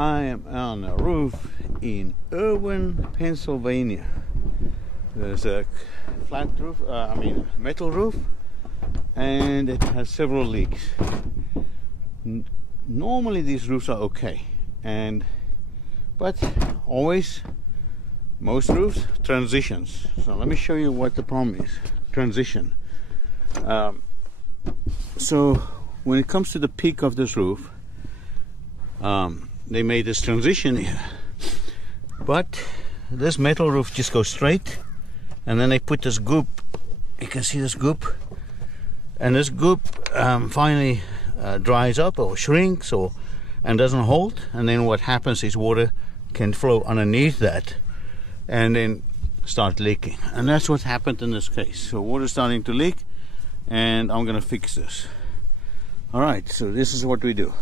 I am on a roof in Irwin, Pennsylvania. There's a flat roof, metal roof, and it has several leaks. Normally these roofs are okay, but always, most roofs, transitions. So let me show you what the problem is. Transition. So when it comes to the peak of this roof, they made this transition here, but this metal roof just goes straight, and then they put this goop. You can see this goop, and this goop finally dries up or shrinks and doesn't hold, and then what happens is water can flow underneath that and then start leaking, and that's what happened in this case. So water's starting to leak, and I'm gonna fix this. All right, so this is what we do.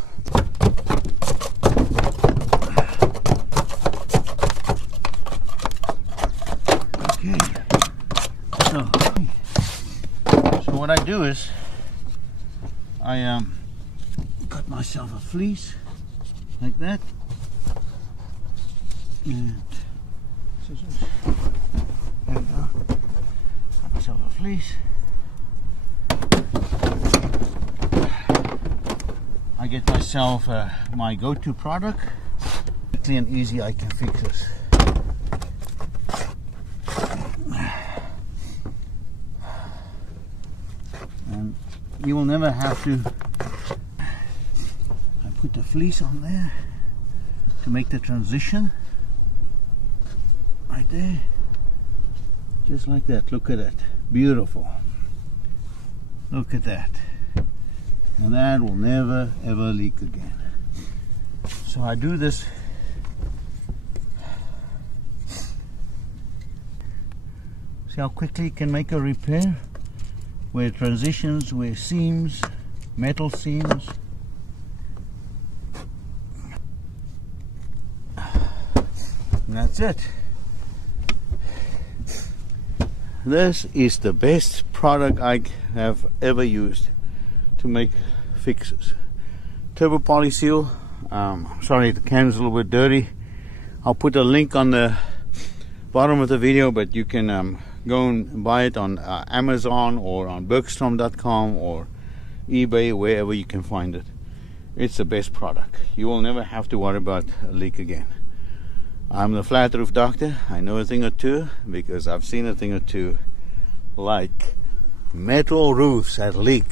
Okay, so what I do is I cut myself a fleece like that, and scissors. There we go. Cut myself a fleece. I get myself my go-to product. Quickly and easy, I can fix this. And you will never have to. I put the fleece on there to make the transition. Right there. Just like that. Look at that. Beautiful. Look at that. And that will never ever leak again. So I do this. See how quickly you can make a repair? Where transitions, where seams, metal seams. And that's it. This is the best product I have ever used to make fixes. Turbo Poly Seal. Sorry, the can is a little bit dirty. I'll put a link on the bottom of the video, but you can go and buy it on Amazon or on Bergstrom.com or eBay, wherever you can find it. It's the best product. You will never have to worry about a leak again. I'm the flat roof doctor. I know a thing or two because I've seen a thing or two, like metal roofs that leak.